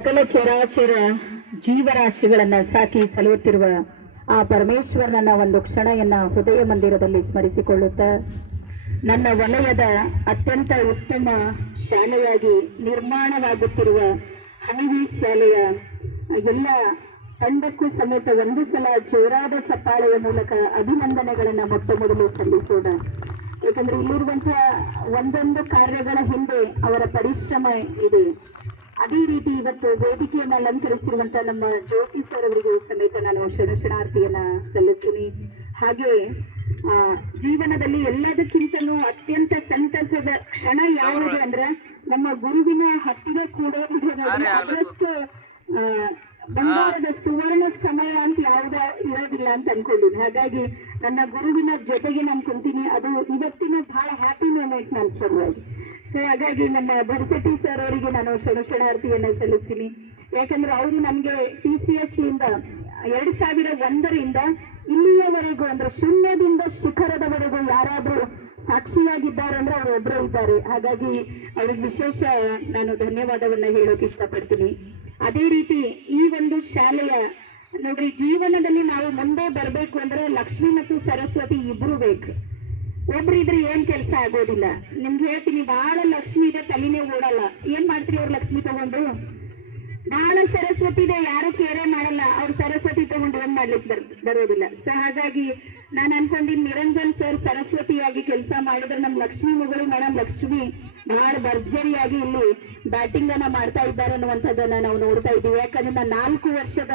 ಸಕಲ ಚರಾಚರ ಜೀವರಾಶಿಗಳನ್ನ ಸಾಕಿ ಸಲುತ್ತಿರುವ ಆ ಪರಮೇಶ್ವರನನ್ನ ಒಂದು ಕ್ಷಣಯನ್ನ ಹೃದಯ ಮಂದಿರದಲ್ಲಿ ಸ್ಮರಿಸಿಕೊಳ್ಳುತ್ತ ನನ್ನ ವಲಯದ ಅತ್ಯಂತ ಉತ್ತಮ ಶಾಲೆಯಾಗಿ ನಿರ್ಮಾಣವಾಗುತ್ತಿರುವ ಹನಿವಿ ಶಾಲೆಯ ಎಲ್ಲ ತಂಡಕ್ಕೂ ಸಮೇತ ಒಂದು ಸಲ ಜೋರಾದ ಚಪ್ಪಾಳೆಯ ಮೂಲಕ ಅಭಿನಂದನೆಗಳನ್ನ ಮೊಟ್ಟ ಮೊದಲು ಸಲ್ಲಿಸೋಣ ಯಾಕಂದ್ರೆ ಇಲ್ಲಿರುವಂತಹ ಒಂದೊಂದು ಕಾರ್ಯಗಳ ಹಿಂದೆ ಅವರ ಪರಿಶ್ರಮ ಇದೆ. ಅದೇ ರೀತಿ ಇವತ್ತು ವೇದಿಕೆಯನ್ನ ಅಲಂಕರಿಸಿರುವಂತಹ ನಮ್ಮ ಜೋಶಿ ಸರ್ ಅವರಿಗೂ ಸಮೇತ ನಾನು ಶರಣಾರ್ಥಿಯನ್ನ ಸಲ್ಲಿಸ್ತೀನಿ. ಹಾಗೆ ಆ, ಜೀವನದಲ್ಲಿ ಎಲ್ಲದಕ್ಕಿಂತಲೂ ಅತ್ಯಂತ ಸಂತಸದ ಕ್ಷಣ ಯಾವುದು ಅಂದ್ರೆ ನಮ್ಮ ಗುರುವಿನ ಹತ್ತಿರ ಕೂಡ ಅದರಷ್ಟು ಬಂಗಾರದ ಸುವರ್ಣ ಸಮಯ ಅಂತ ಯಾವ್ದ ಇರೋದಿಲ್ಲ ಅಂತ ಅನ್ಕೊಂಡಿದ್ದೀನಿ ಹಾಗಾಗಿ ನನ್ನ ಗುರುವಿನ ಜೊತೆಗೆ ನಾನು ಕುಂತೀನಿ. ಅದು ಇವತ್ತಿನ ಬಹಳ ಹ್ಯಾಪಿ ಮೂಮೆಂಟ್ ನನ್ನ ಸಲುವಾಗಿ. ಸೊ ಹಾಗಾಗಿ ನಮ್ಮ ಭರಸಟಿ ಸರ್ ಅವರಿಗೆ ನಾನು ಶರಣಾರ್ಥಿಯನ್ನ ಸಲ್ಲಿಸ್ತೀನಿ. ಯಾಕಂದ್ರೆ ಅವರು ನಮ್ಗೆ ಟಿ ಸಿ ಎಚ್ ಇಂದ ಎರಡ್ ಸಾವಿರ ಒಂದರಿಂದ ಇಲ್ಲಿಯವರೆಗೂ ಅಂದ್ರೆ ಶೂನ್ಯದಿಂದ ಶಿಖರದವರೆಗೂ ಯಾರಾದ್ರೂ ಸಾಕ್ಷಿಯಾಗಿದ್ದಾರೆ ಅಂದ್ರೆ ಅವರು ಒಬ್ಬರೇ ಇದ್ದಾರೆ. ಹಾಗಾಗಿ ಅವ್ರಿಗೆ ವಿಶೇಷ ನಾನು ಧನ್ಯವಾದವನ್ನ ಹೇಳೋಕೆ ಇಷ್ಟಪಡ್ತೀನಿ. ಅದೇ ರೀತಿ ಈ ಒಂದು ಶಾಲೆಯ ನೋಡ್ರಿ ಜೀವನದಲ್ಲಿ ನಾವು ಮುಂದೆ ಬರಬೇಕು ಅಂದ್ರೆ ಲಕ್ಷ್ಮಿ ಮತ್ತು ಸರಸ್ವತಿ ಇಬ್ರು ಬೇಕು. ಒಬ್ರು ಇದ್ರೆ ಏನ್ ಕೆಲಸ ಆಗೋದಿಲ್ಲ. ನಿಮ್ಗೆ ಹೇಳ್ತೀನಿ ಬಹಳ ಲಕ್ಷ್ಮಿ ಇದೆ ತಲೆನೇ ಓಡಲ್ಲ. ಏನ್ ಮಾಡ್ತೀರಿ ಅವ್ರ ಲಕ್ಷ್ಮಿ ತಗೊಂಡು? ಬಹಳ ಸರಸ್ವತಿ ಇದೆ, ಯಾರು ಕೇರೆ ಮಾಡಲ್ಲ. ಅವ್ರ ಸರಸ್ವತಿ ತಗೊಂಡು ಏನ್ ಮಾಡ್ಲಿಕ್ಕೆ ಬರ್, ಬರೋದಿಲ್ಲ. ಸೊ ಹಾಗಾಗಿ ನಾನು ಅನ್ಕೊಂಡಿನ್ ನಿರಂಜನ್ ಸರ್ ಸರಸ್ವತಿಯಾಗಿ ಕೆಲಸ ಮಾಡಿದ್ರೆ ನಮ್ ಲಕ್ಷ್ಮಿ ಮಗಳು ಮೇಡಮ್ ಲಕ್ಷ್ಮಿ ಬಹಳ ಭರ್ಜರಿಯಾಗಿ ಇಲ್ಲಿ ಬ್ಯಾಟಿಂಗ್ ಅನ್ನ ಮಾಡ್ತಾ ಇದ್ದಾರೆ ಅನ್ನುವಂಥದ್ದನ್ನ ನಾವು ನೋಡ್ತಾ ಇದ್ದೀವಿ. ಯಾಕಂದ್ರೆ ನಾಲ್ಕು ವರ್ಷದ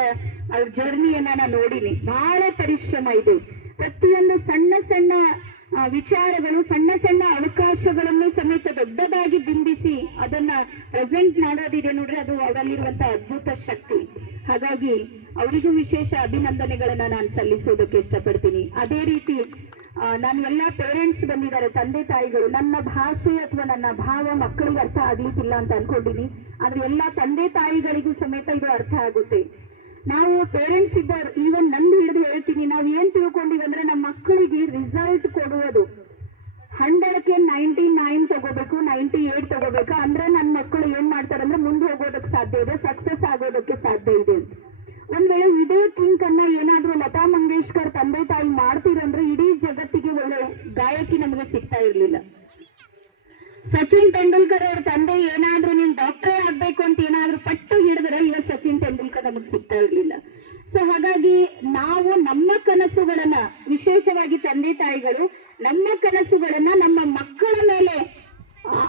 ಅವ್ರ ಜರ್ನಿಯನ್ನ ನಾನು ನೋಡಿನಿ. ಬಹಳ ಪರಿಶ್ರಮ ಇದೆ. ಪ್ರತಿಯೊಂದು ಸಣ್ಣ ಸಣ್ಣ ವಿಚಾರಗಳು, ಸಣ್ಣ ಸಣ್ಣ ಅವಕಾಶಗಳನ್ನು ಸಮೇತ ದೊಡ್ಡದಾಗಿ ಬಿಂಬಿಸಿ ಅದನ್ನ ಪ್ರೆಸೆಂಟ್ ಮಾಡೋದಿದೆ ನೋಡ್ರಿ, ಅದು ಅವರಲ್ಲಿರುವಂತಹ ಅದ್ಭುತ ಶಕ್ತಿ. ಹಾಗಾಗಿ ಅವರಿಗೂ ವಿಶೇಷ ಅಭಿನಂದನೆಗಳನ್ನ ನಾನು ಸಲ್ಲಿಸೋದಕ್ಕೆ ಇಷ್ಟಪಡ್ತೀನಿ. ಅದೇ ರೀತಿ ನಾನು ಎಲ್ಲಾ ಪೇರೆಂಟ್ಸ್ ಬಂದಿದ್ದಾರೆ, ತಂದೆ ತಾಯಿಗಳು, ನನ್ನ ಭಾಷೆ ಅಥವಾ ನನ್ನ ಭಾವ ಮಕ್ಕಳಿಗೆ ಅರ್ಥ ಆಗ್ಲಿಕ್ಕಿಲ್ಲ ಅಂತ ಅನ್ಕೊಂಡಿನಿ ಆದ್ರೆ ಎಲ್ಲಾ ತಂದೆ ತಾಯಿಗಳಿಗೂ ಸಮೇತ ಇದು ಅರ್ಥ ಆಗುತ್ತೆ. ನಾವು ಪೇರೆಂಟ್ಸ್ ಇದ್ದಾರೆ ಈವನ್ ನಂದು ಹಿಡಿದು ಹೇಳ್ತೀನಿ, ನಾವು ಏನ್ ತಿಳ್ಕೊಂಡಿವಿ ಅಂದ್ರೆ ನಮ್ಮ ಮಕ್ಕಳಿಗೆ ರಿಸಲ್ಟ್ ಕೊಡುವುದು ಹಂಡ್ರೆಡ್ಗೆ ನೈಂಟಿ ನೈನ್ ತಗೋಬೇಕು ನೈಂಟಿ ಏಟ್ ತಗೋಬೇಕು, ಅಂದ್ರೆ ನನ್ನ ಮಕ್ಕಳು ಏನ್ ಮಾಡ್ತಾರೆ ಅಂದ್ರೆ ಮುಂದೆ ಹೋಗೋದಕ್ಕೆ ಸಾಧ್ಯ ಇದೆ ಸಕ್ಸಸ್ ಆಗೋದಕ್ಕೆ ಸಾಧ್ಯ ಇದೆ. ಒಂದ್ ವೇಳೆ ಇದೇ ಥಿಂಕ್ ಅನ್ನ ಏನಾದ್ರೂ ಲತಾ ಮಂಗೇಶ್ಕರ್ ತಂದೆ ತಾಯಿ ಮಾಡ್ತೀರಂದ್ರೆ ಇಡೀ ಜಗತ್ತಿಗೆ ಒಳ್ಳೆ ಗಾಯಕಿ ನಮಗೆ ಸಿಗ್ತಾ ಇರ್ಲಿಲ್ಲ ಸಚಿನ್ ತೆಂಡೂಲ್ಕರ್ ಅವ್ರ ತಂದೆ ಏನಾದ್ರೂ ನೀನ್ ಡಾಕ್ಟರ್ ಆಗ್ಬೇಕು ಅಂತ ಏನಾದ್ರೂ ಪಟ್ಟು ಹಿಡಿದ್ರೆ ಇವತ್ತು ಸಚಿನ್ ತೆಂಡೂಲ್ಕರ್ ನಮಗ್ ಸಿಗ್ತಾ ಇರ್ಲಿಲ್ಲ. ಸೊ ಹಾಗಾಗಿ ನಾವು ನಮ್ಮ ಕನಸುಗಳನ್ನ, ವಿಶೇಷವಾಗಿ ತಂದೆ ತಾಯಿಗಳು, ನಮ್ಮ ಕನಸುಗಳನ್ನ ನಮ್ಮ ಮಕ್ಕಳ ಮೇಲೆ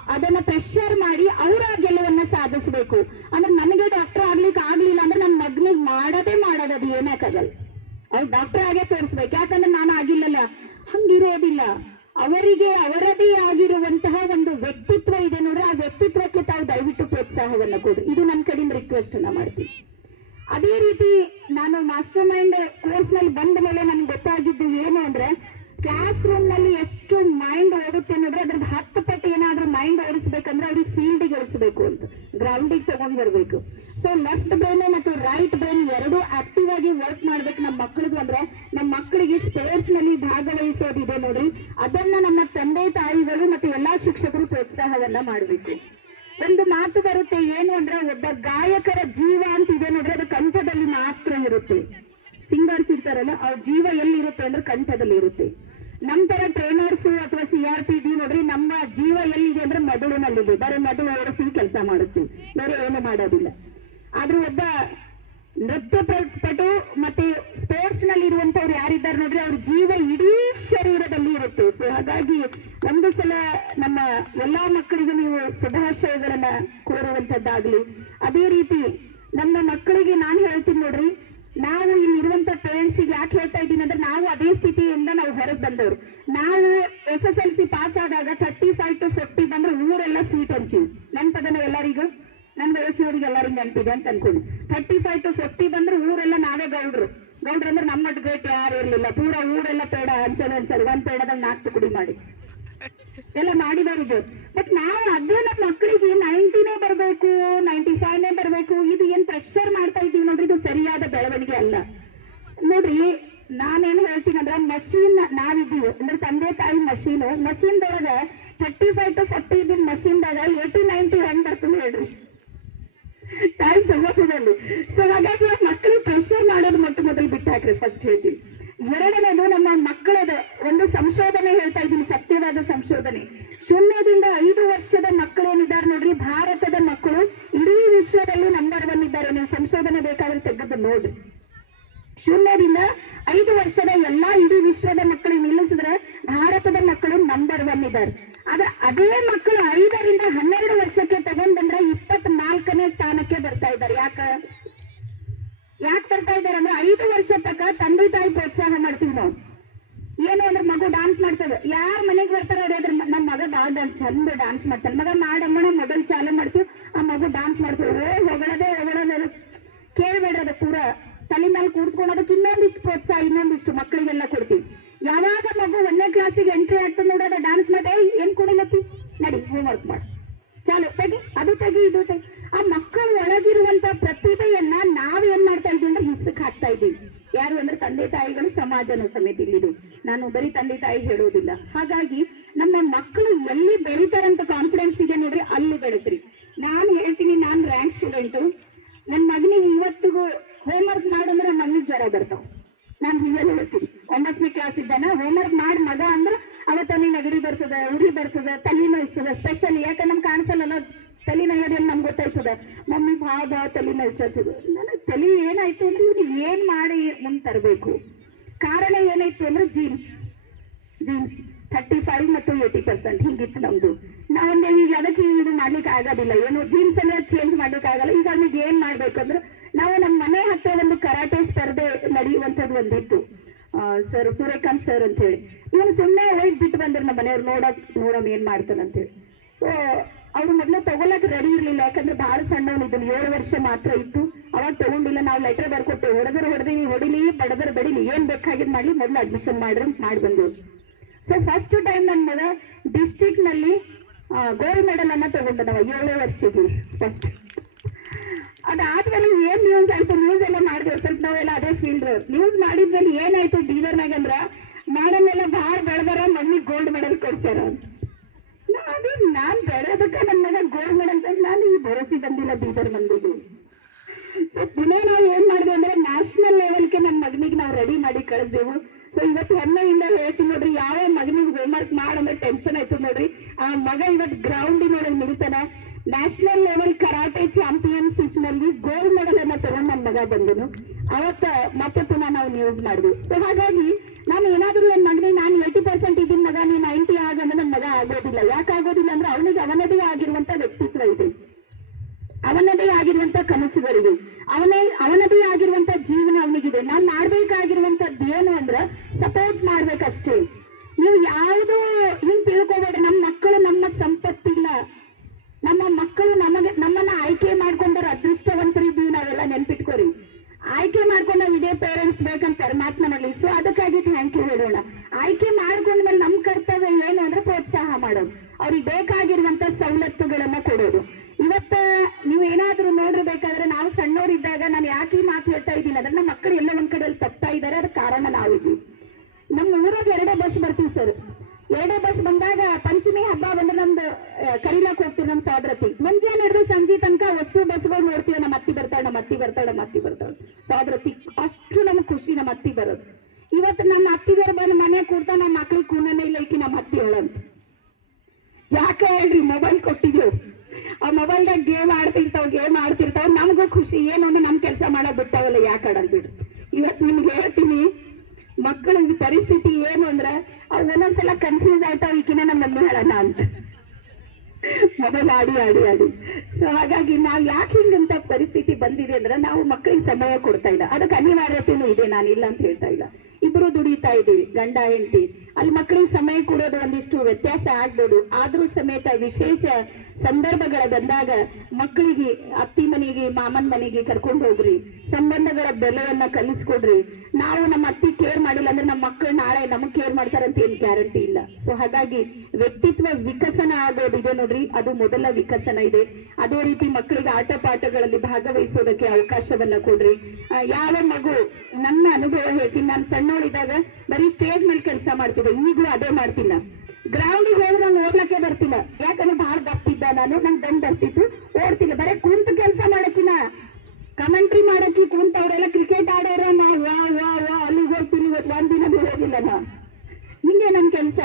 ಅದನ್ನ ಪ್ರೆಷರ್ ಮಾಡಿ ಅವರ ಗೆಲುವನ್ನ ಸಾಧಿಸಬೇಕು. ಅಂದ್ರೆ ನನಗೆ ಡಾಕ್ಟರ್ ಆಗ್ಲಿಕ್ಕೆ ಆಗ್ಲಿಲ್ಲ ಅಂದ್ರೆ ನನ್ನ ಮಗನಿಗೆ ಮಾಡದೇ ಮಾಡೋದು, ಅದು ಏನಾಗಲ್ಲ ಅವ್ರು ಡಾಕ್ಟರ್ ಆಗೇ ತೋರಿಸ್ಬೇಕು. ಯಾಕಂದ್ರೆ ನಾನು ಆಗಿಲ್ಲಲ್ಲ. ಹಂಗಿರೋದಿಲ್ಲ. ಅವರಿಗೆ ಅವರದೇ ಆಗಿರುವಂತಹ ಒಂದು ವ್ಯಕ್ತಿತ್ವ ಇದೆ ನೋಡ್ರಿ, ಆ ವ್ಯಕ್ತಿತ್ವಕ್ಕೆ ತಾವು ದಯವಿಟ್ಟು ಪ್ರೋತ್ಸಾಹವನ್ನು ಕೊಡ್ರಿ. ಇದು ನನ್ನ ಕಡೆಯಿಂದ ರಿಕ್ವೆಸ್ಟ್ ನಾ ಮಾಡ್ತೀನಿ. ಅದೇ ರೀತಿ ನಾನು ಮಾಸ್ಟರ್ ಮೈಂಡ್ ಕೋರ್ಸ್ನಲ್ಲಿ ಬಂದ ಮೇಲೆ ನನ್ಗೆ ಗೊತ್ತಾಗಿದ್ದು ಏನು ಅಂದ್ರೆ ಕ್ಲಾಸ್ ರೂಮ್ನಲ್ಲಿ ಎಷ್ಟು ಮೈಂಡ್ ಓಡುತ್ತೆ ಅನ್ನೋದ್ರೆ ಅದ್ರದ್ದು ಹತ್ತು ಪಟ್ಟು ಏನಾದ್ರೂ ಮೈಂಡ್ ಓಡಿಸ್ಬೇಕಂದ್ರೆ ಅವ್ರಿಗೆ ಫೀಲ್ಡ್ ಇಳಿಸಬೇಕು ಅಂತ ಗ್ರೌಂಡಿಗೆ ತಗೊಂಡ್ ಬರ್ಬೇಕು. ಸೊ ಲೆಫ್ಟ್ ಬ್ರೈನ್ ಮತ್ತು ರೈಟ್ ಬ್ರೈನ್ ಎರಡೂ ಆಕ್ಟಿವ್ ಆಗಿ ವರ್ಕ್ ಮಾಡ್ಬೇಕು ನಮ್ಮ ಭಾಗವಹಿಸೋದಿದೆ ನೋಡ್ರಿ. ಅದನ್ನ ನಮ್ಮ ತಂದೆ, ತಾಯಿಗಳು ಮತ್ತು ಎಲ್ಲಾ ಶಿಕ್ಷಕರು ಪ್ರೋತ್ಸಾಹವನ್ನ ಮಾಡಬೇಕು. ಒಂದು ಮಾತು ಬರುತ್ತೆ ಏನು ಅಂದ್ರೆ ಒಬ್ಬ ಗಾಯಕರ ಜೀವ ಅಂತ ಇದೆ ನೋಡ್ರಿ, ಅದು ಕಂಠದಲ್ಲಿ ಮಾತ್ರ ಇರುತ್ತೆ. ಸಿಂಗರ್ಸ್ ಇರ್ತಾರಲ್ಲ, ಅವ್ರ ಜೀವ ಎಲ್ಲಿರುತ್ತೆ ಅಂದ್ರೆ ಕಂಠದಲ್ಲಿ ಇರುತ್ತೆ. ನಮ್ ತರ ಟ್ರೈನರ್ಸ್ ಅಥವಾ ಸಿ ಆರ್ ಪಿ ಡಿ ನೋಡ್ರಿ, ನಮ್ಮ ಜೀವ ಎಲ್ಲಿದೆ ಅಂದ್ರೆ ಮೆದುಳಿನಲ್ಲಿದೆ. ಬರೀ ಮೆದುಳು ಓಡಿಸ್ತೀವಿ ಕೆಲಸ ಮಾಡಿಸ್ತೀವಿ ಬೇರೆ ಏನು ಮಾಡೋದಿಲ್ಲ. ಆದ್ರೆ ಒಬ್ಬ ನೃತ್ಯ ಪಟು ಮತ್ತೆ ಸ್ಪೋರ್ಟ್ಸ್ನಲ್ಲಿ ಇರುವಂತವ್ರು ಯಾರಿದ್ದಾರೆ ನೋಡ್ರಿ, ಅವ್ರ ಜೀವ ಇಡೀ ಶರೀರದಲ್ಲಿ ಇರುತ್ತೆ. ಸೊ ಹಾಗಾಗಿ ಒಂದು ಸಲ ನಮ್ಮ ಎಲ್ಲಾ ಮಕ್ಕಳಿಗೂ ನೀವು ಶುಭಾಶಯಗಳನ್ನ ಕೋರುವಂತದ್ದಾಗ್ಲಿ. ಅದೇ ರೀತಿ ನಮ್ಮ ಮಕ್ಕಳಿಗೆ ನಾನು ಹೇಳ್ತೀನಿ ನೋಡ್ರಿ, ನಾವು ಇಲ್ಲಿ ಇರುವಂತ ಪೇರೆಂಟ್ಸ್ಗೆ ಯಾಕೆ ಹೇಳ್ತಾ ಇದ್ದೀನಿ ಅಂದ್ರೆ, ನಾವು ಅದೇ ಸ್ಥಿತಿಯಿಂದ ನಾವು ಹೊರಗೆ ಬಂದವರು. ನಾವು S S L C pass ಆದಾಗ ಥರ್ಟಿ ಫೈವ್ ಟು ಫಿಫ್ಟಿ ಬಂದ್ರೆ ಊರೆಲ್ಲ ಸ್ವೀಟ್ ಹಂಚಿವಿ ನೆನ್ಪದನ ಎಲ್ಲರಿಗೂ? ನನ್ನ ವಯಸ್ಸಿನವರಿಗೆ ಎಲ್ಲರಿಗೂ ನೆನಪಿದೆ ಅಂತ ಅನ್ಕೊಂಡು. ಥರ್ಟಿ ಫೈವ್ ಟು ಫಿಫ್ಟಿ ಬಂದ್ರೆ ಊರೆಲ್ಲ ನಾವೇ ಗೌಡ್ರು. ಗೌಡ್ರು ಅಂದ್ರೆ ನಮ್ಮ ಗ್ರೇಟ್ ಯಾರು ಇರ್ಲಿಲ್ಲ. ಪೂರ ಊರೆಲ್ಲ ಪೇಡ ಹಂಚನ ಹಂಚರು ಒಂದ್ ಪೇಡದಾಗ ನಾಲ್ಕು ಕುಡಿ ಮಾಡಿ. ಎಲ್ಲ ಮಾಡಿದವರಿದ್ದು ಬಟ್ ನಾವು ಅದೇ ನಮ್ಮ ಮಕ್ಕಳಿಗೆ ನೈಂಟಿನೇ ಬರಬೇಕು ನೈಂಟಿ ಫೈವ್ನೇ ಬರಬೇಕು, ಇದು ಏನ್ ಪ್ರೆಷರ್ ಮಾಡ್ತಾ ಇದ್ದೀವಿ ನೋಡ್ರಿ, ಇದು ಸರಿಯಾದ ಬೆಳವಣಿಗೆ ಅಲ್ಲ. ನೋಡ್ರಿ, ನಾನೇನ್ ಹೇಳ್ತೀನಿ ಅಂದ್ರೆ ಮಷೀನ್ ನಾವಿದ್ದೀವಿ. ಅಂದ್ರೆ ತಂದೆ ತಾಯಿ ಮಷೀನ್ ಮಷೀನ್ ದೊಳಗ thirty five to forty machine ದಾಗ ಏಯ್ಟಿ ನೈಂಟಿ ಹೆಂಗ್ ಬರ್ತದೆ ಹೇಳ್ರಿ? ಟೈಮ್ ತಗೋತಿದ್ದಲ್ಲಿ. ಸೊ ಹಾಗಾಗಿ ಮಕ್ಕಳು ಪ್ರೆಷರ್ ಮಾಡೋದು ಮೊಟ್ಟ ಮೊದಲು ಬಿಟ್ಟಾಕ್ರಿ ಫಸ್ಟ್ ಹೇಳ್ತೀನಿ. ಎರಡನೇದು ನಮ್ಮ ಮಕ್ಕಳದ ಒಂದು ಸಂಶೋಧನೆ ಹೇಳ್ತಾ ಇದ್ದೀನಿ, ಸತ್ಯವಾದ ಸಂಶೋಧನೆ. ಶೂನ್ಯದಿಂದ ಐದು ವರ್ಷದ ಮಕ್ಕಳು ಏನಿದ್ದಾರೆ ನೋಡ್ರಿ, ಭಾರತದ ಮಕ್ಕಳು ಇಡೀ ವಿಶ್ವದಲ್ಲಿ ನಂಬರ್ ಒನ್ ಇದ್ದಾರೆ. ನೀವು ಸಂಶೋಧನೆ ಬೇಕಾದ್ರೆ ತೆಗೆದು ನೋಡ್ರಿ ಶೂನ್ಯದಿಂದ ಐದು ವರ್ಷದ ಎಲ್ಲಾ ಇಡೀ ವಿಶ್ವದ ಮಕ್ಕಳು ನಿಲ್ಲಿಸಿದ್ರೆ ಭಾರತದ ಮಕ್ಕಳು ನಂಬರ್ ಒನ್ ಇದ್ದಾರೆ. ಆದ್ರೆ ಅದೇ ಮಕ್ಕಳು ಐದರಿಂದ ಹನ್ನೆರಡು ವರ್ಷಕ್ಕೆ ತಗೊಂಡ್ ಬಂದ್ರೆ ಇಪ್ಪತ್ ನಾಲ್ಕನೇ ಸ್ಥಾನಕ್ಕೆ ಬರ್ತಾ ಇದ್ದಾರೆ. ಯಾಕ? ಯಾಕೆ ಬರ್ತಾ ಇದ್ದಾರೆ ಅಂದ್ರೆ ಐದು ವರ್ಷ ತಕ ತಂದೆ ತಾಯಿ ಪ್ರೋತ್ಸಾಹ ಮಾಡ್ತೀವಿ ನಾವು. ಏನು ಅಂದ್ರೆ ಮಗು ಡಾನ್ಸ್ ಮಾಡ್ತದೆ. ಯಾರ ಮನೆಗೆ ಬರ್ತಾರ ಅದ್ರ ನಮ್ಮ ಮಗ ಬಾಳ ಚಂದ ಡಾನ್ಸ್ ಮಾಡ್ತಾನೆ. ಮಗ ಮಾಡಮ್ಮನ ಮೊಬೈಲ್ ಚಾಲು ಮಾಡ್ತೀವಿ. ಆ ಮಗು ಡಾನ್ಸ್ ಮಾಡ್ತೀವಿ ಓ, ಹೊಗಳದೆ ಹೊಗಳದೆ ಕೇಳಬೇಡ್ರದ ಪೂರ. ತಲೆ ಮೇಲೆ ಕೂಡ್ಸ್ಕೊಳೋದಕ್ಕೆ ಇನ್ನೊಂದಿಷ್ಟು ಪ್ರೋತ್ಸಾಹ, ಇನ್ನೊಂದಿಷ್ಟು ಮಕ್ಕಳಿಗೆಲ್ಲ ಕೊಡ್ತೀವಿ. ಯಾವಾಗ ಮಗು ಒಂದನೇ ಕ್ಲಾಸಿಗೆ ಎಂಟ್ರಿ ಆಗ್ತದೆ ನೋಡೋದ ಡಾನ್ಸ್ ಮಾಡಿ. ಏನ್ ಕುಣಿಲತ್ತಿ ನಡಿ ಹೋಮ್ವರ್ಕ್ ಮಾಡಿ. ಚಾಲು, ತೆಗಿ, ಅದು ತೆಗಿ, ಇದು ತೆಗಿ. ಆ ಮಕ್ಕಳ ಒಳಗಿರುವಂತ ಪ್ರತಿಭೆಯನ್ನ ನಾವ್ ಏನ್ ಮಾಡ್ತಾ ಇದೀವಿ ಅಂದ್ರೆ ಹಿಸ್ಸಕ್ ಹಾಕ್ತಾ ಇದೀವಿ ಯಾರು ಅಂದ್ರೆ ತಂದೆ ತಾಯಿಗಳು ಸಮಾಜನ ಸಮೇತ ಇಲ್ಲಿದು. ನಾನು ಬರೀ ತಂದೆ ತಾಯಿ ಹೇಳೋದಿಲ್ಲ. ಹಾಗಾಗಿ ನಮ್ಮ ಮಕ್ಕಳು ಎಲ್ಲಿ ಬೆಳಿತಾರಂತ ಕಾನ್ಫಿಡೆನ್ಸ್ ಇದೆ ನೋಡ್ರಿ, ಅಲ್ಲಿ ಬೆಳೆಸ್ರಿ. ನಾನು ಹೇಳ್ತೀನಿ, ನಾನ್ ರ್ಯಾಂಕ್ ಸ್ಟೂಡೆಂಟು ನನ್ನ ಮಗನಿಗೆ ಇವತ್ತಿಗೂ ಹೋಮ್ವರ್ಕ್ ಮಾಡಂದ್ರೆ ನಮ್ಮ ಮಗನಿಗೆ ಜ್ವರ ಬರ್ತಾವ. ನಾನು ರಿಯಲ್ ಹೇಳ್ತೀನಿ. ಒಂಬತ್ತನೇ ಕ್ಲಾಸ್ ಇದ್ದಾನ ಹೋಮ್ವರ್ಕ್ ಮಾಡಿ ಮಗ ಅಂದ್ರೆ ಅವತ್ತಲ್ಲಿ ನೆಗಡಿ ಬರ್ತದ, ಉರಿ ಬರ್ತದ, ತಲೆ ನೋಯಿಸ್ತದ ಸ್ಪೆಷಲ್ ಯಾಕೆ ನಮ್ಗೆ ಕಾಣಿಸಲ್ಲ ತಲೆ ನೋಯೋದು ನಮ್ಗೆ ಗೊತ್ತಾಯ್ತದ. ಮಮ್ಮಿ ಭಾವ ನೋಯಿಸ್ತದ ನನಗೆ ತಲೆ ಏನಾಯ್ತು ಅಂದ್ರೆ ಇವ್ನಿಗೆ ಏನ್ ಮಾಡಿ ಮುಂದೆ ತರಬೇಕು? ಕಾರಣ ಏನಾಯ್ತು ಅಂದ್ರೆ ಜೀನ್ಸ್ ಜೀನ್ಸ್ ಥರ್ಟಿ ಫೈವ್ ಮತ್ತು ಏಯ್ಟಿ ಪರ್ಸೆಂಟ್ ಹಿಂಗಿತ್ತು ನಮ್ದು. ನಾವೊಂದು ಈಗ ಅದಕ್ಕೆ ಇದು ಮಾಡ್ಲಿಕ್ಕೆ ಆಗೋದಿಲ್ಲ. ಏನು ಜೀನ್ಸ್ ಅನ್ನ ಚೇಂಜ್ ಮಾಡ್ಲಿಕ್ಕೆ ಆಗಲ್ಲ. ಈಗ ಅವ್ನಿಗೆ ಏನ್ ಮಾಡ್ಬೇಕಂದ್ರೆ ನಾವು ನಮ್ಮ ಮನೆ ಹತ್ರ ಒಂದು ಕರಾಟೆ ಸ್ಪರ್ಧೆ ನಡೆಯುವಂಥದ್ದು ಒಂದಿತ್ತು. ಸರ್, ಸೂರ್ಯಕಾಂತ್ ಸರ್ ಅಂತ ಹೇಳಿ ಇವನು ಸುಮ್ಮನೆ ಹೋಗಿ ಬಿಟ್ಟು ಬಂದ್ರು ನಮ್ಮ ಮನೆಯವ್ರು ನೋಡಕ್, ನೋಡಮ್ ಏನ್ ಮಾಡ್ತಾನೆ ಅಂತ ಹೇಳಿ ಸೊ ಅವ್ರು ಮೊದ್ಲು ತಗೊಳಕ್ ರೆಡಿ ಇರ್ಲಿಲ್ಲ. ಯಾಕಂದ್ರೆ ಬಹಳ ಸಣ್ಣವನು ಇದನ್ನು ಏಳು ವರ್ಷ ಮಾತ್ರ ಇತ್ತು. ಅವಾಗ ತಗೊಂಡಿಲ್ಲ. ನಾವು ಲೆಟರ್ ಬರ್ಕೊಟ್ಟು, ಹೊಡೆದ್ರೆ ಹೊಡೆದಿವಿ ಹೊಡಿಲಿ, ಬಡದ್ರ ಬಡಿಲಿ ಏನ್ ಬೇಕಾಗಿದ್ ಮಾಡ್ಲಿ, ಮೊದ್ಲು ಅಡ್ಮಿಷನ್ ಮಾಡ್ರಿ ಮಾಡಿ ಬಂದ್ರು ಸೊ ಫಸ್ಟ್ ಟೈಮ್ ನನ್ನ ಮಗ ಡಿಸ್ಟಿಕ್ನಲ್ಲಿ ಗೋಲ್ಡ್ ಮೆಡಲ್ ಅನ್ನ ತಗೊಂಡ ನಾವು, ಏಳು ವರ್ಷದಲ್ಲಿ ಫಸ್ಟ್ ಅದಾದ್ಮೇಲೆ ಏನ್ ನ್ಯೂಸ್ ಆಯ್ತು ನ್ಯೂಸ್ ಎಲ್ಲ ಮಾಡಿದ್ರು. ಸ್ವಲ್ಪ ನಾವೆಲ್ಲ ಅದೇ ಫೀಲ್ಡ್ ನ್ಯೂಸ್ ಮಾಡಿದ್ಮೇಲೆ ಏನಾಯ್ತು ಡೀಲರ್ನಾಗ ಅಂದ್ರ, ಮಾಡನ್ನೆಲ್ಲ ಭಾಳ ಬೆಳೆದಾರ ಮಮ್ಮಿ ಗೋಲ್ಡ್ ಮೆಡಲ್ ಕೊಡ್ಸ್ಯಾರ ನಾನು ನಾನ್ ಬೆಳೆದಕ್ಕ ನನ್ನ ಮಗ ಗೋಲ್ಡ್ ಮೆಡಲ್ ನಾನು ಈ ಭರವಸೆ ಬಂದಿಲ್ಲ, ಬೀದರ್ ಮಂದಿಗೆ ಸೊ ದಿನೇ ನಾವು ಏನ್ ಮಾಡಿದ್ವಿ ಅಂದ್ರೆ ನ್ಯಾಷನಲ್ ಲೆವೆಲ್ಗೆ ನನ್ನ ಮಗನಿಗೆ ನಾವು ರೆಡಿ ಮಾಡಿ ಕಳಿಸ್ದೆವು. ಸೊ ಇವತ್ತು ಹೆಮ್ಮೆಯಿಂದ ಹೇಳ್ತೀನಿ ನೋಡ್ರಿ ಯಾವ ಮಗನಿಗೆ ಹೋಮ್ವರ್ಕ್ ಮಾಡಂದ್ರೆ ಟೆನ್ಷನ್ ಆಯ್ತು ನೋಡ್ರಿ. ಆ ಮಗ ಇವತ್ತು ನೋಡಿ ನಿಲ್ತಾನ ನ್ಯಾಷನಲ್ ಲೆವೆಲ್ ಕರಾಟೆ ಚಾಂಪಿಯನ್ಶಿಪ್ನಲ್ಲಿ ಗೋಲ್ಡ್ ಮೆಡಲ್ ಅನ್ನ ತಗೊಂಡ್ ನನ್ನ ಮಗ ಬಂದನು. ಅವತ್ತ ಮತ್ತೆ ಪುನಃ ನಾವು ನ್ಯೂಸ್ ಮಾಡಿದ್ವಿ. ಸೊ ಹಾಗಾಗಿ ನಾನು ಏನಾದ್ರೂ ನನ್ನ ಮಗನಿಗೆ ನಾನು ಏಯ್ಟಿ ಪರ್ಸೆಂಟ್ ಇದ್ದೀನಿ ಮಗ ನೀ ನೈಂಟಿ ಆಗಂದ್ರೆ ನನ್ನ ಮಗ ಆಗೋದಿಲ್ಲ. ಯಾಕೆ ಆಗೋದಿಲ್ಲ ಅಂದ್ರೆ ಅವನಿಗೆ ಅವನದೇ ಆಗಿರುವಂತ ವ್ಯಕ್ತಿತ್ವ ಇದೆ. ಅವನದೇ ಆಗಿರುವಂತ ಕನಸುಗಳಿವೆ ಅವನೇ, ಅವನದೇ ಆಗಿರುವಂತ ಜೀವನ ಅವನಿಗಿದೆ. ನಾನು ಮಾಡ್ಬೇಕಾಗಿರುವಂತದ್ದು ಏನು ಅಂದ್ರೆ ಸಪೋರ್ಟ್ ಮಾಡ್ಬೇಕಷ್ಟೇ. ನೀವು ಯಾವುದೋ ಹಿಂಗ್ ತಿಳ್ಕೊಬೇಡ್ರಿ ನಮ್ಮ ಮಕ್ಕಳು ನಮ್ಮ ಸಂಪತ್ತಿಲ್ಲ. ನಮ್ಮ ಮಕ್ಕಳು ನಮಗೆ ನಮ್ಮನ್ನ ಆಯ್ಕೆ ಮಾಡ್ಕೊಂಡಾರ ಅದೃಷ್ಟವಂತರಿದ್ದೀವಿ ನಾವೆಲ್ಲ ನೆನ್ಪಿಟ್ಕೋರಿ. ಆಯ್ಕೆ ಮಾಡ್ಕೊಂಡ ಇದೇ ಪೇರೆಂಟ್ಸ್ ಬೇಕಂತ ಪರಮಾತ್ಮನಲ್ಲಿ ಸೊ ಅದಕ್ಕಾಗಿ ಥ್ಯಾಂಕ್ ಯು ಹೇಳೋಣ. ಆಯ್ಕೆ ಮಾಡ್ಕೊಂಡ್ಮೇಲೆ ನಮ್ಮ ಕರ್ತವ್ಯ ಏನು ಅಂದ್ರೆ ಪ್ರೋತ್ಸಾಹ ಮಾಡೋದು. ಅವ್ರಿಗೆ ಬೇಕಾಗಿರುವಂತ ಸವಲತ್ತುಗಳನ್ನ ಕೊಡೋದು. ಇವತ್ತ ನೀವು ಏನಾದ್ರೂ ನೋಡಿರ್ಬೇಕಾದ್ರೆ ನಾವು ಸಣ್ಣವರಿದ್ದಾಗ ನಾನು ಯಾಕೆ ಈ ಮಾತು ಹೇಳ್ತಾ ಇದ್ದೀನಿ ಅಂದ್ರೆ ನಮ್ಮ ಮಕ್ಕಳು ಎಲ್ಲ ಒಂದ್ ಕಡೆಯಲ್ಲಿ ತಪ್ತಾ ಇದ್ದಾರೆ, ಅದ್ರ ಕಾರಣ ನಾವಿದ್ವಿ ನಮ್ಮ ಊರಾಗ ಎರಡೇ ಬಸ್ ಬರ್ತೀವಿ ಸರ್ ಎರಡೇ ಬಸ್ ಬಂದಾಗ ಪಂಚಮಿ ಹಬ್ಬ ಬಂದ್ರೆ ನಮ್ದು ಕರೀಲಾಕ್ ಹೋಗ್ತೀವಿ ನಮ್ ಸೋದರತಿ. ಮುಂಜಾನೆ ಹಿಡಿದು ಸಂಜೆ ತನಕ ಹೊಸ ಬಸ್ಗಳು ನೋಡ್ತೀವಿ ನಮ್ಮ ಅತ್ತಿ ಬರ್ತಾಳೆ ನಮ್ಮ ಅತ್ತಿ ಬರ್ತಾಳೆ ನಮ್ಮ ಅತ್ತಿ ಬರ್ತಾಳೆ. ಸೋದರತಿ, ಅಷ್ಟು ನಮ್ಗೆ ಖುಷಿ ನಮ್ಮ ಅತ್ತಿ ಬರೋದು. ಇವತ್ತು ನಮ್ಮ ಅತ್ತಿಗಾರ ಬಂದು ಮನೆ ಕೂಡ್ತಾ ನಮ್ಮ ಮಕ್ಳಿಗೆ ಕೂನನೇ ಇಲ್ಲ ಈಕಿ ನಮ್ಮ ಅತ್ತಿ ಹೇಳಂತ ಯಾಕೆ ಹೇಳ್ರಿ ಮೊಬೈಲ್ ಕೊಟ್ಟಿದ್ದೀವಿ ಆ ಮೊಬೈಲ್ದಾಗ ಗೇಮ್ ಆಡ್ತಿರ್ತಾವ ಗೇಮ್ ಆಡ್ತಿರ್ತಾವ. ನಮಗೂ ಖುಷಿ, ಏನು ಅಂದ್ರೆ ನಮ್ ಕೆಲಸ ಮಾಡೋ ಬಿಟ್ಟಾವಲ್ಲ, ಯಾಕೆ ಆಡಲ್ ಇವತ್ತು ನಿಮ್ಗೆ ಹೇಳ್ತೀನಿ ಮಕ್ಕಳ ಪರಿಸ್ಥಿತಿ ಏನು ಅಂದ್ರೆ ಅವ್ ಒಂದೊಂದ್ಸಲ ಕನ್ಫ್ಯೂಸ್ ಆಯ್ತಾವ ಈಕಿನ ನಮ್ಮ ಮಮ್ಮಿ ಹೇಳೋಣ ಅಂತ. ಮೊಬೈಲ್ ಆಡಿ ಆಡಿ ಆಡಿ. ಸೊ ಹಾಗಾಗಿ ನಾವು ಯಾಕೆ ಹಿಂಗಂತ ಪರಿಸ್ಥಿತಿ ಬಂದಿದೆ ಅಂದ್ರೆ ನಾವು ಮಕ್ಕಳಿಗೆ ಸಮಯ ಕೊಡ್ತಾ ಇಲ್ಲ. ಅದಕ್ಕೆ ಅನಿವಾರ್ಯತೆನೂ ಇದೆ, ನಾನು ಇಲ್ಲ ಅಂತ ಹೇಳ್ತಾ ಇಲ್ಲ. ಇಬ್ರು ದುಡಿತಾ ಇದೀವಿ ಗಂಡ, ಹೆಂಡತಿ. ಅಲ್ಲಿ ಮಕ್ಕಳಿಗೆ ಸಮಯ ಕೊಡೋದು ಒಂದಿಷ್ಟು ವ್ಯತ್ಯಾಸ ಆಗ್ಬೋದು. ಆದ್ರೂ ಸಮೇತ ವಿಶೇಷ ಸಂದರ್ಭಗಳ ಬಂದಾಗ ಮಕ್ಕಳಿಗೆ, ಅತ್ತಿ ಮನೆಗೆ, ಮಾಮನ್ ಮನೆಗೆ ಕರ್ಕೊಂಡು ಹೋಗ್ರಿ. ಸಂಬಂಧಗಳ ಬೆಲೆಯನ್ನ ಕಲಿಸ್ಕೊಡ್ರಿ. ನಾವು ನಮ್ಮ ಅತ್ತಿ ಕೇರ್ ಮಾಡಿಲ್ಲ ಅಂದ್ರೆ ನಮ್ಮ ಮಕ್ಕಳು ನಾಳೆ ನಮಗ್ ಕೇರ್ ಮಾಡ್ತಾರಂತ ಏನ್ ಗ್ಯಾರಂಟಿ ಇಲ್ಲ. ಸೊ ಹಾಗಾಗಿ ವ್ಯಕ್ತಿತ್ವ ವಿಕಸನ ಆಗೋದಿದೆ ನೋಡ್ರಿ. ಅದು ಮೊದಲ ವಿಕಸನ ಇದೆ. ಅದೇ ರೀತಿ ಮಕ್ಕಳಿಗೆ ಆಟ ಪಾಠಗಳಲ್ಲಿ ಭಾಗವಹಿಸೋದಕ್ಕೆ ಅವಕಾಶವನ್ನ ಕೊಡ್ರಿ. ಯಾವ ಮಗು ನನ್ನ ಅನುಭವ ಹೇಳ್ತೀನಿ. ನಾನು ಸಣ್ಣವಳಿದ್ದಾಗ ಬರೀ ಸ್ಟೇಜ್ ಮೇಲೆ ಕೆಲಸ ಮಾಡ್ತಿದ್ದೆ. ಈಗಲೂ ಅದೇ ಮಾಡ್ತೀನಿ ಗ್ರೌಂಡಿಗೆ ಹೋದ್ರೆ ನಂಗೆ ಓಡ್ಲಕ್ಕೆ ಬರ್ತಿಲ್ಲ. ಯಾಕಂದ್ರೆ ಬಹಳ ಗಪ್ಪಿದ್ದ ನಾನು, ನಂಗೆ ದಮ್ ಬರ್ತಿತ್ತು. ಓಡ್ತಿಲ್ಲ ಬರೀ ಕುಂತ ಕೆಲಸ ಮಾಡಕ್ಕಿನ ಕಮೆಂಟ್ರಿ ಮಾಡಕ್ಕೆ ಕುಂತ ಅವರೆಲ್ಲ ಕ್ರಿಕೆಟ್ ಆಡೋರ ನಾ, ವಾ ವಾ ವಾ, ಅಲ್ಲಿಗೆ ಹೋಗ್ತೀನಿ. ಇವತ್ತು ಒಂದಿನ ಹೋಗಿಲ್ಲ ನಾ. ಹಿಂಗೆ ನನ್ನ ಕೆಲಸ.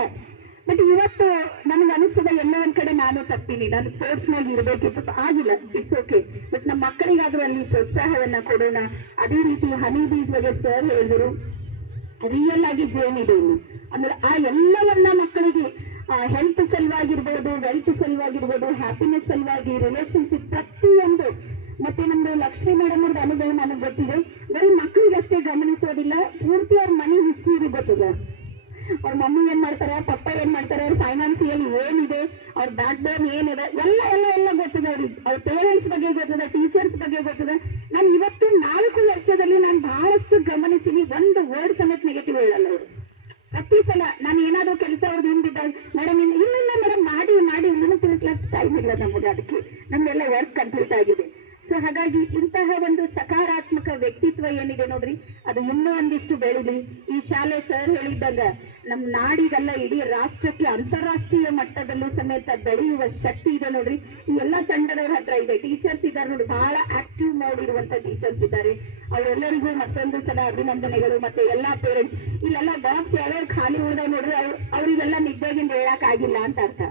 ಬಟ್ ಇವತ್ತು ನನಗೆ ಅನಿಸ್ತದ ಎಲ್ಲ ಒಂದ್ ಕಡೆ ನಾನು ತಪ್ಪಿನಿ. ನಾನು ಸ್ಪೋರ್ಟ್ಸ್ನಲ್ಲಿ ಇರಬೇಕಿತ್ತು. ಆಗಿಲ್ಲ. ಇಟ್ಸ್ ಓಕೆ ಬಟ್ ನಮ್ಮ ಮಕ್ಕಳಿಗಾದ್ರೂ ಅಲ್ಲಿ ಪ್ರೋತ್ಸಾಹವನ್ನ ಕೊಡೋಣ. ಅದೇ ರೀತಿ ಹನಿ ಬೀಸ್ ಬಗ್ಗೆ ಸರ್ ಹೇಳಿದ್ರು. ರಿಯಲ್ ಆಗಿ ಜೇನ್ ಇದೆ ಇಲ್ಲಿ ಅಂದ್ರೆ ಆ ಎಲ್ಲವನ್ನ ಮಕ್ಕಳಿಗೆ ಹೆಲ್ತ್ ಸಲುವಾಗಿರ್ಬೋದು ವೆಲ್ತ್ ಸಲುವಾಗಿರ್ಬೋದು ಹ್ಯಾಪಿನೆಸ್ ಸಲುವಾಗಿ ರಿಲೇಶನ್ಶಿಪ್ ಪ್ರತಿಯೊಂದು. ಮತ್ತೆ ನಮ್ದು ಲಕ್ಷ್ಮೀ ಮೇಡಮ್ ಅವ್ರದ್ದು ಅನುಭವ ನನಗೆ ಗೊತ್ತಿದೆ. ಬರೀ ಮಕ್ಕಳಿಗಷ್ಟೇ ಗಮನಿಸೋದಿಲ್ಲ. ಪೂರ್ತಿ ಅವ್ರ ಮನಿ ಹಿಸ್ಟ್ರಿ ಗೊತ್ತಿದೆ ಅವ್ರ ಮಮ್ಮಿ ಏನ್ ಮಾಡ್ತಾರೆ ಪಪ್ಪ ಏನ್ ಮಾಡ್ತಾರೆ, ಅವ್ರ ಫೈನಾನ್ಸಿಯಲ್ ಏನಿದೆ, ಅವ್ರ ಬ್ಯಾಕ್ ಬೋನ್ ಏನಿದೆ, ಎಲ್ಲ ಎಲ್ಲ ಎಲ್ಲ ಗೊತ್ತಿದೆ ಅವ್ರಿಗೆ. ಅವ್ರ ಪೇರೆಂಟ್ಸ್ ಬಗ್ಗೆ ಗೊತ್ತಿದೆ ಟೀಚರ್ಸ್ ಬಗ್ಗೆ ಗೊತ್ತಿದೆ. ನಾನು ಇವತ್ತು ನಾಲ್ಕು ವರ್ಷದಲ್ಲಿ ನಾನು ಬಹಳಷ್ಟು ಗಮನಿಸಿನಿ, ಒಂದು ವರ್ಡ್ ಸಮೇತ ನೆಗೆಟಿವ್ ಹೇಳಲ್ಲ ಅವರು ಪ್ರತಿ ಸಲ ನಾನು ಏನಾದ್ರು ಕೆಲಸ ಅವ್ರದ್ದು ಹಿಂದಿದ್ದಾಗ ಮೇಡಮ್ ಇಲ್ಲ ಇಲ್ಲ ಮೇಡಮ್ ಮಾಡಿ ಮಾಡಿ ಇನ್ನೂ ತಿಳಿಸ್ಲಕ್ ಟೈಮ್ ಇಲ್ಲ ನಮಗೆ, ಅದಕ್ಕೆ ನಮ್ದೆಲ್ಲ ವರ್ಕ್ ಕಂಪ್ಲೀಟ್ ಆಗಿದೆ. ಸೊ ಹಾಗಾಗಿ ಇಂತಹ ಒಂದು ಸಕಾರಾತ್ಮಕ ವ್ಯಕ್ತಿತ್ವ ಏನಿದೆ ನೋಡ್ರಿ, ಅದು ಇನ್ನೂ ಒಂದಿಷ್ಟು ಬೆಳಿಲಿ. ಈ ಶಾಲೆ ಸರ್ ಹೇಳಿದ್ದಂಗ ನಮ್ಮ ನಾಡಿಗಲ್ಲ ಇಡೀ ರಾಷ್ಟ್ರಕ್ಕೆ ಅಂತಾರಾಷ್ಟ್ರೀಯ ಮಟ್ಟದಲ್ಲೂ ಸಮೇತ ಬೆಳೆಯುವ ಶಕ್ತಿ ಇದೆ ನೋಡ್ರಿ. ಈ ಎಲ್ಲ ತಂಡದವ್ರ ಹತ್ರ ಇದೆ. ಟೀಚರ್ಸ್ ಇದ್ದಾರೆ ನೋಡಿ ಬಹಳ ಆಕ್ಟಿವ್ ಮೋಡ್ ಇರುವಂತ ಟೀಚರ್ಸ್ ಇದ್ದಾರೆ ಅವರೆಲ್ಲರಿಗೂ ಮತ್ತೊಂದು ಸಲ ಅಭಿನಂದನೆಗಳು ಮತ್ತೆ ಎಲ್ಲಾ ಪೇರೆಂಟ್ಸ್ ಇಲ್ಲೆಲ್ಲ ಬಾಕ್ಸ್ ಯಾವ್ಯಾವ ಖಾಲಿ ಉಳ್ದ ನೋಡ್ರಿ ಅವ್ರು ಅವರಿಗೆಲ್ಲ ನಿದ್ದೆಗಿಂದ ಹೇಳಕ್ ಆಗಿಲ್ಲ ಅಂತ ಅರ್ಥ.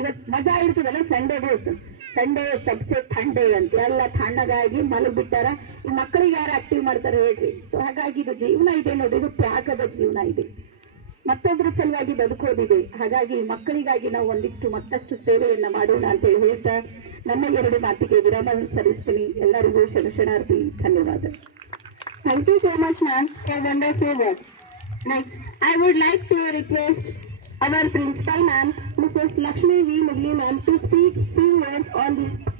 ಇವತ್ ಮಜಾ ಇರ್ತದಲ್ಲ ಸಂಡೇ ಡೇಸ್ ಸಂಡೇ ಸಬ್ಸೆ ಥಂಡೆ ಅಂತ. ಎಲ್ಲ ತಣ್ಣಗಾಗಿ ಮಲಗ್ಬಿಟ್ಟಾರ. ಈ ಮಕ್ಕಳಿಗೆ ಯಾರು ಆಕ್ಟಿವ್ ಮಾಡ್ತಾರೆ ಹೇಳ್ರಿ. ಸೊ ಹಾಗಾಗಿ ಇದು ಜೀವನ ಇದೆ ನೋಡಿ ಇದು ತ್ಯಾಗದ ಜೀವನ ಇದೆ. ಮತ್ತೊಬ್ಬರ ಸಲುವಾಗಿ ಬದುಕೋದಿದೆ. ಹಾಗಾಗಿ ಮಕ್ಕಳಿಗಾಗಿ ನಾವು ಒಂದಿಷ್ಟು ಮತ್ತಷ್ಟು ಸೇವೆಯನ್ನ ಮಾಡೋಣ ಅಂತ ಹೇಳಿ ಹೇಳ್ತಾ ನನ್ನ ಎರಡು ಮಾತಿಗೆ ವಿರಾಮ ಸಲ್ಲಿಸ್ತೀನಿ. ಎಲ್ಲರಿಗೂ ಶರಣಾರ್ಥಿ ಧನ್ಯವಾದ. Thank you so much ma'am for wonderful words. Next, I would like to request our principal, ma'am, Mrs. Lakshmi V. Murli, ma'am, to speak few words on this